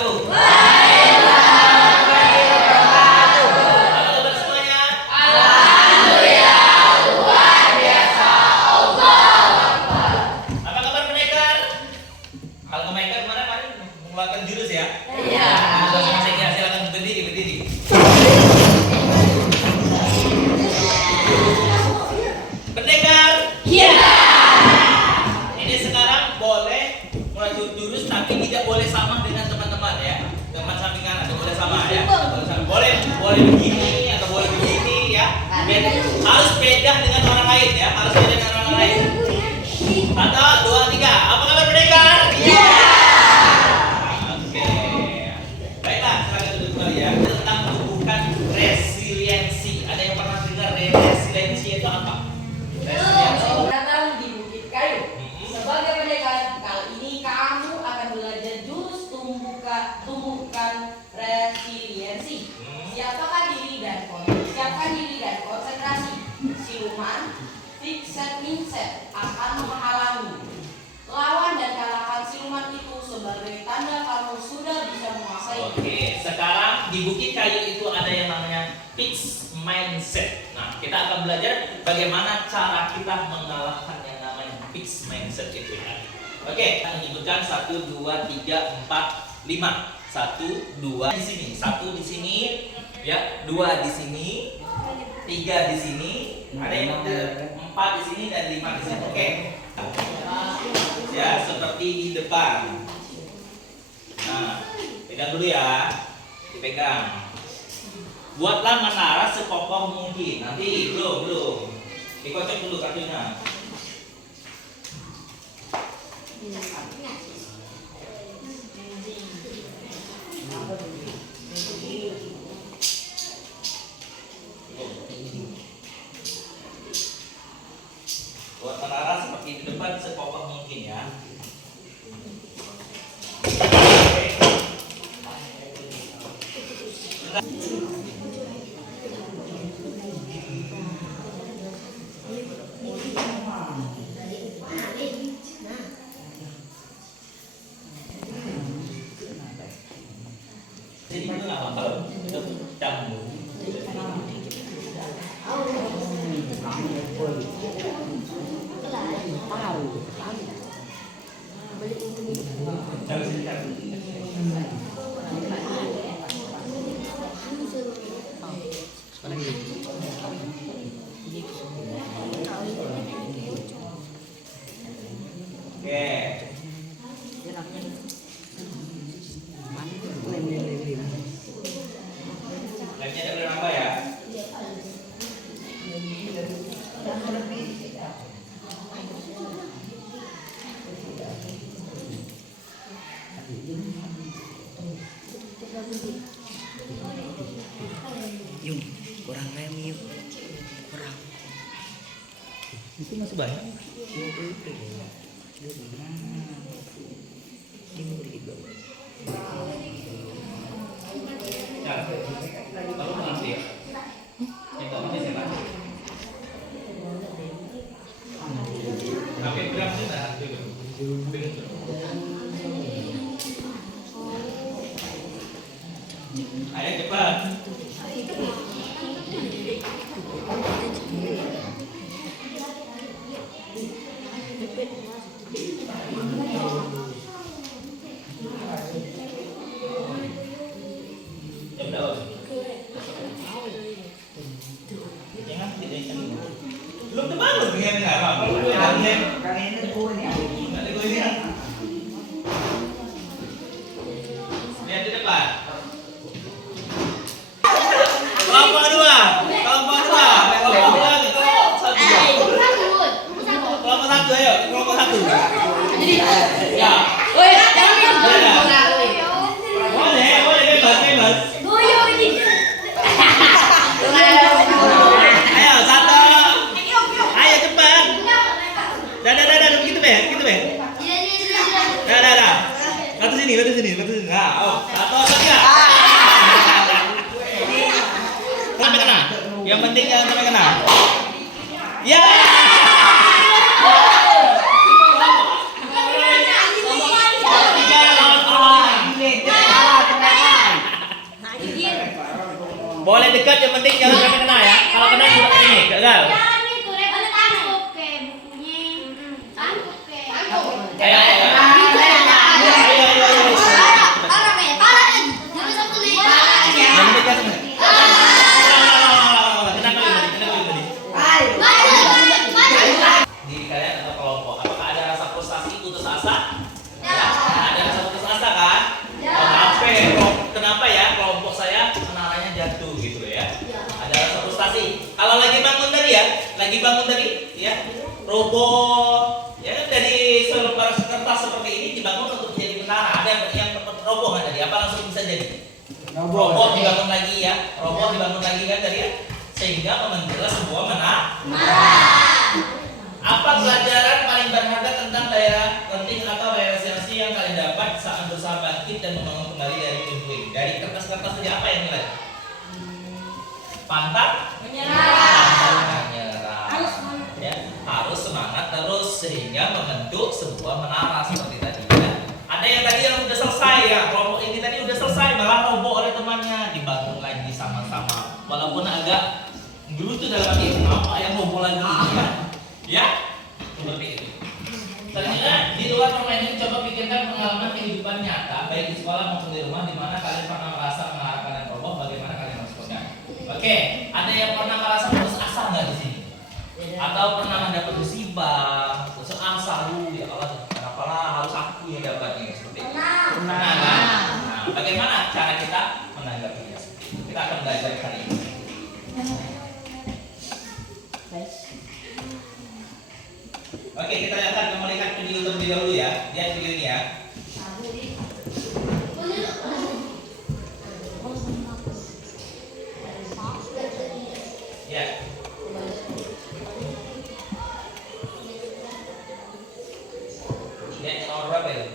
wabarakatuh. Apa kabar semuanya? Alhamdulillah, luar biasa. Apa kabar pendekar? Kalau pendekar kemarin mengeluarkan jurus ya? Iya. Silakan berdiri. Pendekar. Iya. Ini sekarang boleh mulai jurus tapi tidak boleh sama dengan teman-teman ya. Teman samping kanan tidak boleh sama ya. Boleh begini atau boleh begini ya. Harus beda dengan orang lain ya. Harus beda dengan orang lain. 1, 2, 3. Apa kabar pendekar? Iya. Oke. Baiklah, silakan duduk kembali ya. Tentang tumbuhkan resiliensi. Ada yang pernah dengar resiliensi itu apa? Datang di Bukit Kayu. Sebagai pendekar, kali ini kamu akan belajar jurus tumbuhkan resiliensi. Siapkan diri dan konsentrasi. Siluman, fixed mindset akan menghalangi. Lawan dan kalahkan siluman itu sebagai tanda kamu sudah bisa menguasai. Oke, sekarang di Bukit Kayu itu ada yang namanya fixed mindset. Nah, kita akan belajar bagaimana cara kita mengalahkan yang namanya fixed mindset itu ya. Oke, kita menyebutkan 1, 2, 3, 4, 5. 1, 2 di sini, 1 di sini, ya, 2 di sini, 3 di sini, ada yang 4 di sini dan 5 di sini. Oke. Ya, seperti di depan. Nah, pegang dulu ya. Dipegang. Buatlah menara sekokoh mungkin. Nanti belum. Dikocok dulu kakinya. Buat menara seperti di depan sekokoh mungkin ya. Jadi itu nggak apa-apa untuk campur. Lemnya ada berapa ya? Yung, kurang lem yuk. Kurang. Itu masih banyak. Ya, kamu mengerti ya? Yang kamu siapa? Sampai berapa sih dah? Ayo cepat. Belum terbangun dengan nggak apa-apa. Lihat di depan. Kelompok dua. Kelompok satu, ayo. Kelompok satu. Ya. Boleh bebas. Ayo, satu. Ayo cepat. Dah, begitu be. Dah. Batu sini. Nah, satu, tiga. Sampai kena. Yang penting jangan sampai kena. Ya. Tiga lawan Boleh dekat, yang penting jangan sampai kena ya. Kalau kena juga ini, gagal. Jangan itu, Rek. Tangkap ke bukunya. Tangkap ke. Ayo, ayo, ayo. Parah, Rek. Parah lagi. Jangan satu nih. Yang dekat sama. Kena kau tadi, kena kau tadi. Diri kalian atau kelompok, apakah ada rasa frustasi, putus asa? Ya, ada rasa putus asa kan? Oh, kenapa ya kelompok saya menaranya jatuh gitu ya? Ada rasa frustasi. Kalau lagi bangun tadi ya, roboh, ya kan dari selembar kertas seperti ini dibangun untuk menjadi menara. Ada yang roboh kan tadi? Apa langsung bisa jadi? Roboh dibangun lagi ya, roboh dibangun lagi kan tadi ya, sehingga membentuklah sebuah menara. Apa pelajaran paling berharga tentang daerah penting atau resiliensi yang kalian dapat saat berusaha bangkit dan membangun kembali dari puing-puing? Dari kertas-kertas tadi apa yang nilai? Pantang menyerah. Ya, harus semangat terus sehingga membentuk sebuah menara seperti tadi. Ya. Ada yang tadi yang udah selesai ya, kelompok ini tadi udah selesai malah roboh oleh temannya, dibangun lagi sama-sama. Walaupun agak gelutu dalam hati, kenapa yang roboh lagi? Ya, seperti itu. Selanjutnya di luar permainan coba pikirkan pengalaman kehidupan nyata baik di sekolah maupun di rumah di mana kalian pernah merasa mengarahkan dan roboh, bagaimana kalian meresponnya? Oke, ada yang pernah merasa putus asa nggak di sini? Atau pernah mendapat musibah, putus asa, ya Allah, kenapa harus aku yang dapatnya seperti itu? Pernah kan? Nah, bagaimana cara kita menanggapinya? Kita akan belajar kali ini. Oke, kita akan melihat video terlebih dahulu ya. Lihat video ini ya. Ya. Lihat nomor berapa itu?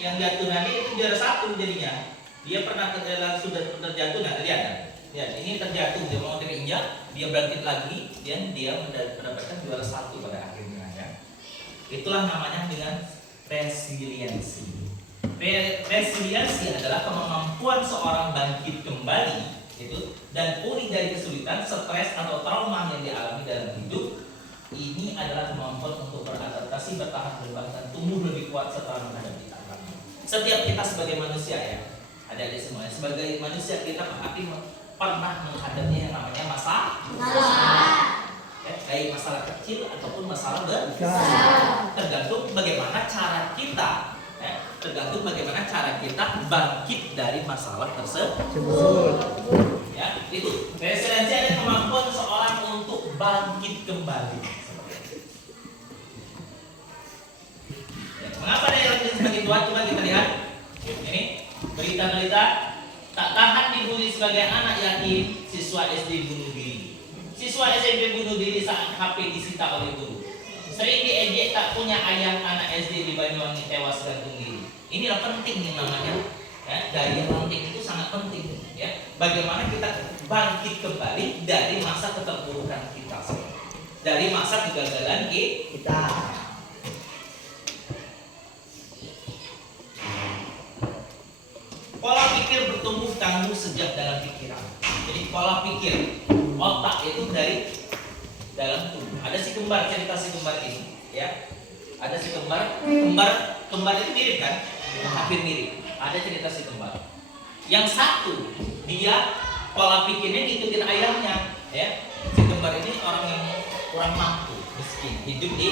Yang jatuh nanti itu juara satu jadinya. Dia pernah sudah terjatuh nggak? Lihat kan? Ya, ini terjatuh dia mau terinjak, dia bangkit lagi dan dia mendapatkan juara satu pada akhirnya ya. Itulah namanya dengan resiliensi. Resiliensi adalah kemampuan seorang bangkit kembali itu dan pulih dari kesulitan, stres atau trauma yang dialami dalam hidup. Ini adalah kemampuan untuk beradaptasi, bertahan, bahkan tumbuh lebih kuat setelah menghadapi tantangan. Setiap kita sebagai manusia ya, adik-adik semuanya, sebagai manusia kita pasti pernah menghadapi yang namanya masalah. Ya, baik masalah kecil ataupun masalah besar. Tergantung bagaimana cara kita, tergantung bagaimana cara kita bangkit dari masalah tersebut. Ya, itu resiliensi adalah kemampuan seorang untuk bangkit kembali. Mengapa dia sebagai Tuhan? Coba kita lihat. Ini berita-berita tak tahan dibully sebagai anak yatim, siswa SD bunuh diri. Siswa SMP bunuh diri saat HP disita oleh guru. Sering diejek tak punya ayah, anak SD di Banyuwangi tewas gantung diri. Inilah penting yang namanya ya, daya penting itu sangat penting ya. Bagaimana kita bangkit kembali dari masa keterpurukan kita, dari masa kegagalan kita. Pola pikir bertumbuh tangguh sejak dalam pikiran. Jadi pola pikir otak itu dari dalam tubuh. Ada si kembar, cerita si kembar ini, ya. Ada si kembar itu mirip kan? Hampir mirip. Ada cerita si kembar. Yang satu dia pola pikirnya ngikutin ayahnya, ya. Si kembar ini orang yang kurang mampu, miskin, hidup di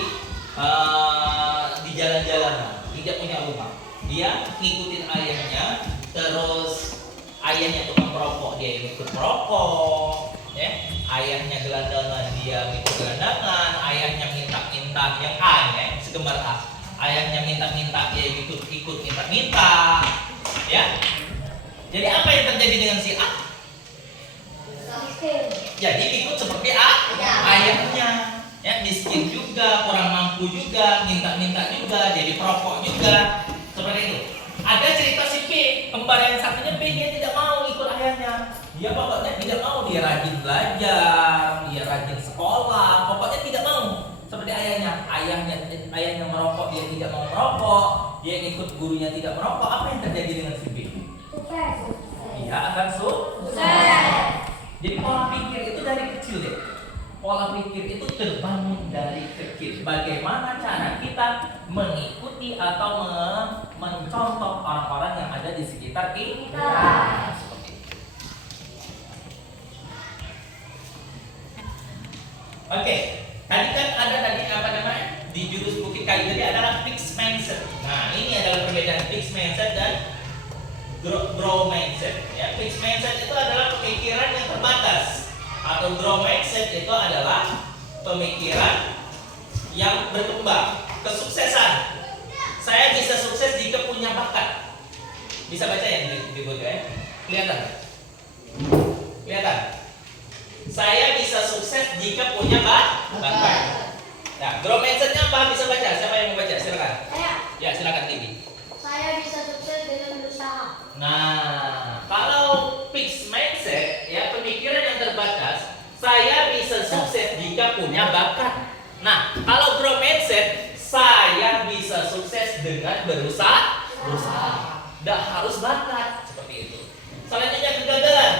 jalan-jalanan, tidak punya rumah. Dia ngikutin ayahnya. Terus ayahnya tukang merokok, dia ikut merokok, ya. Ayahnya gelandangan, dia ikut gelandangan. Ayahnya minta-minta yang A, ya, segembar A. Ayahnya minta-minta, dia ikut minta-minta, ya. Jadi apa yang terjadi dengan si A? Jadi ikut seperti A, ayahnya, ya, miskin juga, kurang mampu juga, minta-minta juga, jadi perokok juga, seperti itu. Ada cerita si P. kembar yang satunya B, dia tidak mau ikut ayahnya. Dia pokoknya tidak mau, dia rajin belajar, dia rajin sekolah, pokoknya tidak mau seperti ayahnya. Ayahnya merokok, dia tidak mau merokok. Dia ikut gurunya tidak merokok. Apa yang terjadi dengan si B? Dia akan sukses. Jadi pola pikir itu dari kecil deh. Pola pikir itu terbangun dari kecil. Bagaimana cara kita mengikuti atau mencontoh orang-orang yang ada di sekitar kita. Seperti itu. Oke, tadi kan ada apa namanya di jurus Bukit Kayu tadi adalah fixed mindset. Nah, ini adalah perbedaan fixed mindset dan grow mindset. Ya, fixed mindset itu adalah pemikiran yang terbatas, atau grow mindset itu adalah pemikiran yang berkembang. Kesuksesan, saya bisa sukses jika punya bakat. Bisa baca ya di buku ya? Kelihatan? Kelihatan? Saya bisa sukses jika punya bakat. Nah, grow mindsetnya apa? Bisa baca? Siapa yang mau baca? Silakan. Ya, silakan Tibi. Saya bisa sukses dengan berusaha. Nah, kalau fixed mindset, ya pemikiran yang terbatas, saya bisa sukses jika punya bakat. Nah, kalau grow mindset, saya bisa sukses dengan berusaha. Tidak harus bakat seperti itu. Selanjutnya kegagalan.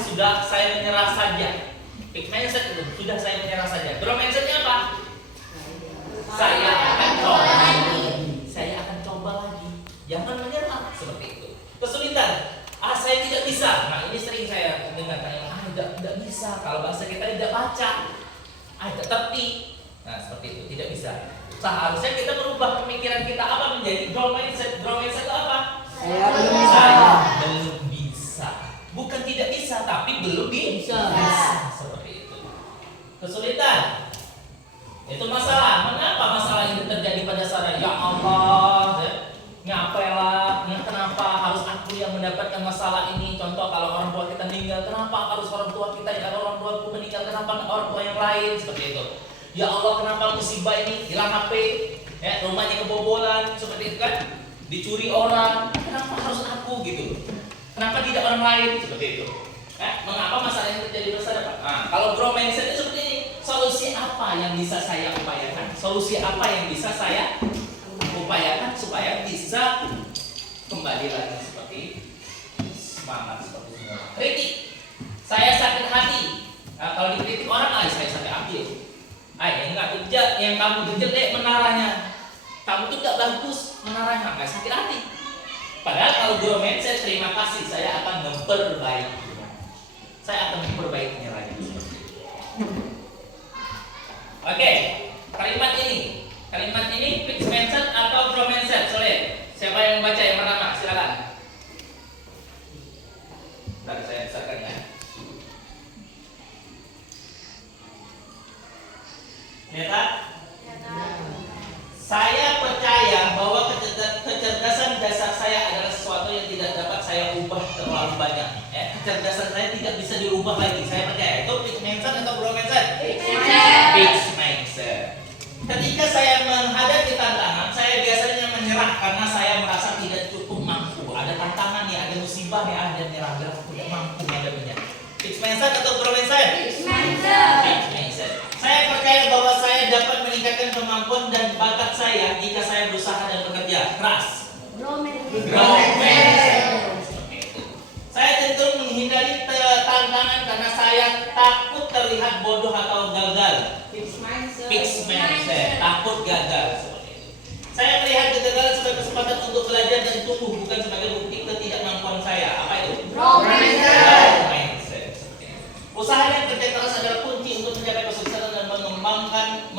Sudah saya menyerah saja. Fixed mindset itu sudah saya menyerah saja. Grow mindsetnya apa? Saya akan coba lagi. Saya akan coba lagi. Jangan menyerah seperti itu. Kesulitan, saya tidak bisa. Nah, ini sering saya dengar tidak bisa. Kalau bahasa kita tidak baca, tidak tepi. Nah, seperti itu, tidak bisa. Seharusnya kita merubah pemikiran kita apa menjadi grow mindset. Grow mindset itu apa? Saya belum bisa. Bukan tidak bisa, tapi belum bisa. Seperti itu. Kesulitan, itu masalah. Mengapa masalah itu terjadi pada saya? Ya Allah, ngapalah, kenapa harus aku yang mendapatkan masalah ini? Contoh, kalau orang tua kita meninggal, kenapa harus orang tua kita? Kalau orang tuaku meninggal, kenapa orang tua yang lain? Seperti itu. Ya Allah, kenapa musibah ini? Hilang HP, ya, rumahnya kebobolan, seperti itu kan? Dicuri orang, kenapa harus aku gitu? Kenapa tidak orang lain? Seperti itu. Mengapa masalah ini terjadi pada saya? Nah, kalau grow mindset seperti ini, solusi apa yang bisa saya upayakan? Solusi apa yang bisa saya upayakan supaya bisa kembali lagi seperti semangat seperti semula. Kritik, saya sakit hati. Nah, kalau dikritik orang, saya sakit hati. Enggak, yang kamu jelek menaranya. Kamu tuh gak bagus menaranya, nggak sakit hati. Padahal kalau grow mindset, terima kasih, saya akan memperbaikinya. Saya akan memperbaikinya lagi. Oke, kalimat ini fixed mindset atau grow mindset? Soleh, siapa yang membaca yang pertama? Silakan. Nanti saya besarkan ya. Lihat. Saya percaya bahwa kecerdasan dasar saya adalah sesuatu yang tidak dapat saya ubah terlalu banyak. Kecerdasan saya tidak bisa diubah lagi. Saya percaya. Itu fixed mindset atau grow mindset? Fixed mindset. Ketika saya menghadapi tantangan, saya biasanya menyerah karena saya merasa tidak cukup mampu. Ada tantangan nih, ada musibah nih, ada nyerah, tidak mampu menghadapinya. Fixed mindset atau grow mindset? Fixed mindset. Saya percaya bahwa saya dapat meningkatkan kemampuan dan bakat saya jika saya berusaha dan bekerja keras. Grow mindset. Saya cenderung menghindari tantangan karena saya takut terlihat bodoh atau gagal. Fixed mindset. Takut gagal seperti itu. Saya melihat kegagalan sebagai kesempatan untuk belajar dan tumbuh, bukan sebagai bukti ketidakmampuan saya. Apa itu? Grow mindset. Usaha dan kerja keras adalah kunci untuk mencapai kesuksesan dan mengembangkan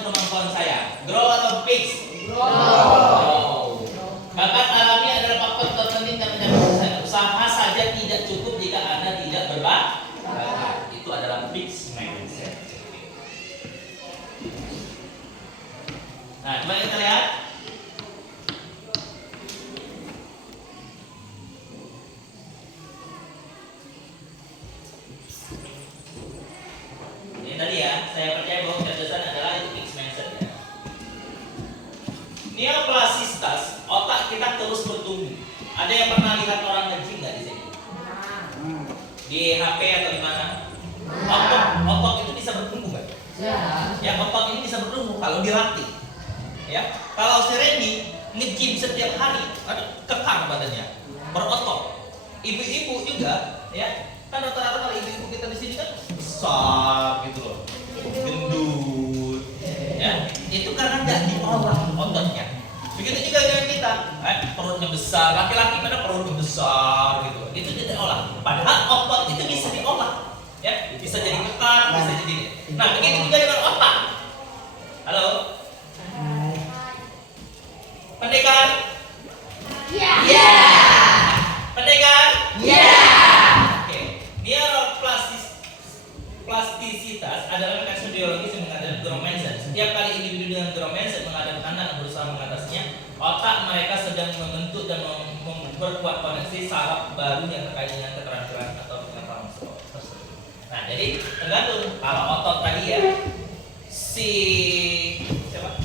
kemampuan saya. Grow atau fix? Grow. Bakat alami adalah faktor terpenting dan mencapai saya. Usaha saja tidak cukup jika Anda tidak berbakat. Itu adalah fixed mindset. Nah, coba kita lihat. Tadi ya, saya percaya bahwa kecerdasan adalah itu fixed mindset ya. Neoplastistas, otak kita terus bertumbuh. Ada yang pernah lihat orang nge-gym nggak di sini? Di HP atau di mana? Otot itu bisa bertumbuh kan? Ya, otot ini bisa bertumbuh kalau dilatih. Ya, kalau si Randy nge-gym setiap hari, kekar badannya, berotot. Ibu-ibu juga, ya, kan rata-rata kalau ibu-ibu kita di sini kan besar gitu loh, gendut, ya, itu karena nggak diolah ototnya. Begitu juga dengan kita, perutnya besar, laki-laki pada perutnya besar gitu, itu tidak diolah. Padahal otot itu bisa diolah, ya, bisa jadi kekar, bisa jadi. Nah, begitu juga dengan otak. Halo, pendekar? Iya. Pendekar? Ya. Oke. Neuroplastisitas adalah mekanisme biologis yang menghadapi growth mindset. Setiap kali individu dengan growth mindset menghadapi anak dan berusaha mengatasinya, otak mereka sedang membentuk dan memperkuat koneksi saraf baru yang terkait dengan keterampilan atau pengetahuan tersebut. Nah, jadi tergantung. Kalau otot tadi ya, si siapa?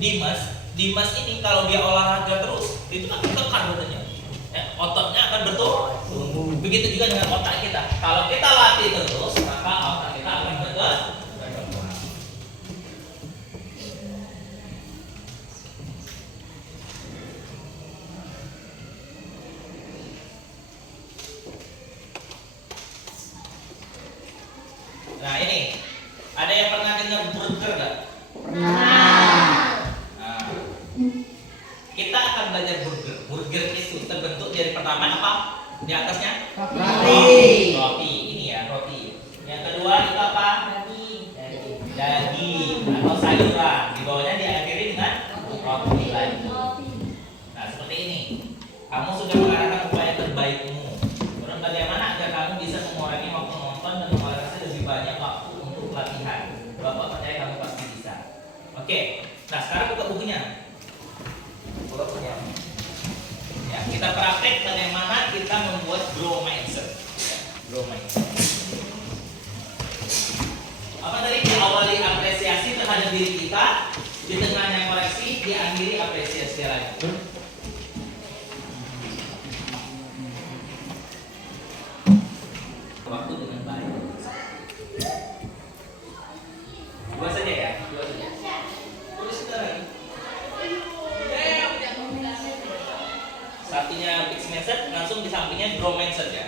Dimas ini kalau dia olahraga terus, itu akan kekar badannya. Ya, ototnya akan bertumbuh. Begitu juga dengan otak kita. Kalau kita latih terus, maka otak kita akan bertumbuh. Nah ini, ada yang pernah dengar burger nggak? Kita akan belajar burger. Burger itu terbentuk dari pertama apa? Di atasnya? Roti. Roti. Ini ya roti. Yang kedua itu apa? Daging atau sayuran. Di bawahnya diakhiri dengan roti lagi. Nah seperti ini. Kamu sudah mengarahkan upaya terbaikmu. Kemudian bagaimana agar kamu bisa mengurangi waktu nonton dan mengarahkan lebih banyak waktu untuk latihan. Bapak percaya kamu pasti bisa. Oke. Nah sekarang buka bukunya. Ya, kita praktek bagaimana kita membuat grow mindset. Ya, grow mindset. Apa tadi diawali apresiasi terhadap diri kita, di tengahnya koreksi, diakhiri apresiasi lagi. Waktu dengan baik. Dua saja ya, dua saja. Tulis kita lagi. Satunya fixed mindset, langsung di sampingnya grow mindset ya.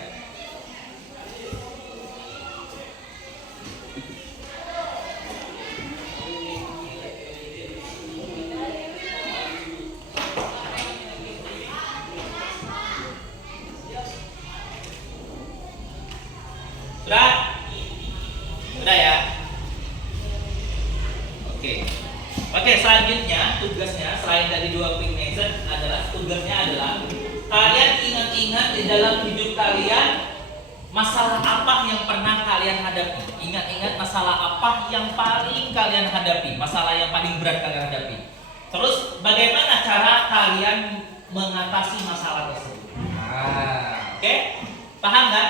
Sudah? Sudah ya? Oke, selanjutnya tugasnya selain dari dua fixed mindset tugasnya adalah kalian ingat-ingat di dalam hidup kalian masalah apa yang pernah kalian hadapi. Ingat-ingat masalah apa yang paling kalian hadapi, masalah yang paling berat kalian hadapi. Terus bagaimana cara kalian mengatasi masalah tersebut. Oke? Paham kan?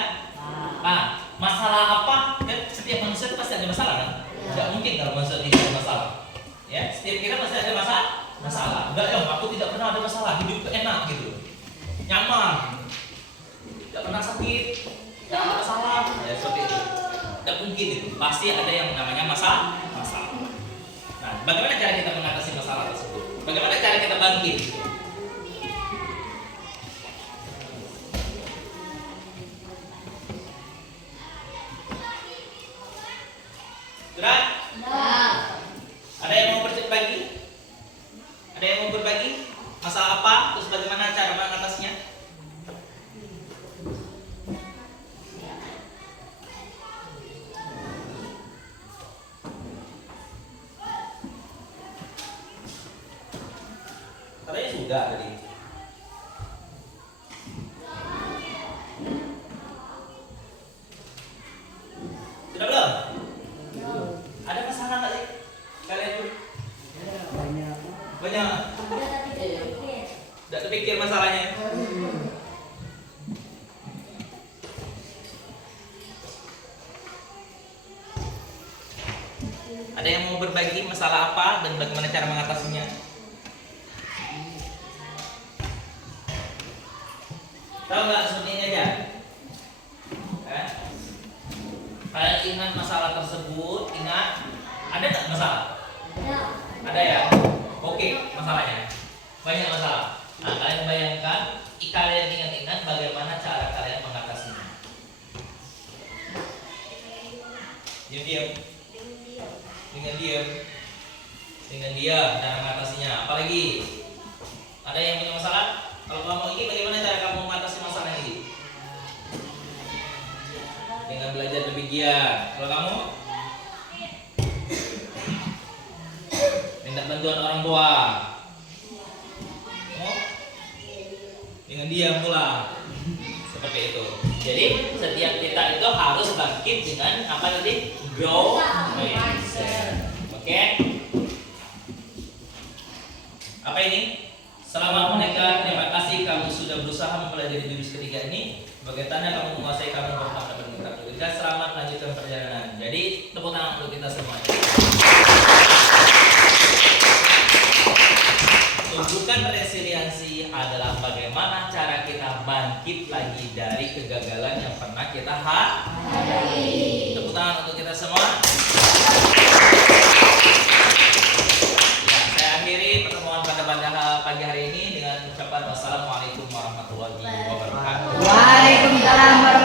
Paham. Masalah apa? Kan setiap manusia itu pasti ada masalah kan? Tidak mungkin kalau manusia tidak ada masalah. Ya, setiap kita pasti ada masalah. Enggak ya, aku tidak pernah ada masalah, hidup enak gitu. Nyaman. Tidak pernah sakit. Tidak ada masalah. Ya seperti itu. Tidak mungkin itu. Pasti ada yang namanya masalah. Nah, bagaimana cara kita mengatasi masalah tersebut? Bagaimana cara kita bangkit? Sudah? Ada yang mau berbagi? Ada yang mau berbagi? Masalah apa? Terus bagaimana cara mengatasinya? Katanya sudah tadi. Sudah belum? Ada masalah nggak sih? Kalian tuh? Banyak. Tidak terpikir masalahnya. Ada yang mau berbagi masalah apa dan bagaimana cara mengatasinya? Ada ya? Oke, masalahnya banyak masalah. Nah, kalian bayangkan, kalian ingat-ingat bagaimana cara kalian mengatasinya. Diam-diam. Dengan diam cara mengatasinya. Apalagi ada yang punya masalah? Kalau kamu ini bagaimana cara kamu mengatasi masalah ini? Dengan belajar lebih giat. Kalau kamu? Minta bantuan orang tua. Oh? Dengan diam pula. Seperti itu. Jadi setiap kita itu harus bangkit dengan apa tadi? Grow mindset. Oke? Apa ini? Selamat menikah. Terima kasih kamu sudah berusaha mempelajari jurus ketiga ini. Sebagai tanda kamu menguasai, kamu berhak dapat menikah. Selamat lanjutkan perjalanan. Jadi tepuk tangan untuk kita semua. Tumbuhkan resiliensi adalah bagaimana cara kita bangkit lagi dari kegagalan yang pernah kita hadapi. Tepuk tangan untuk kita semua. Ya, saya akhiri pertemuan pada pagi hari ini dengan ucapan wassalamualaikum warahmatullahi wabarakatuh. Waalaikumsalam warahmatullahi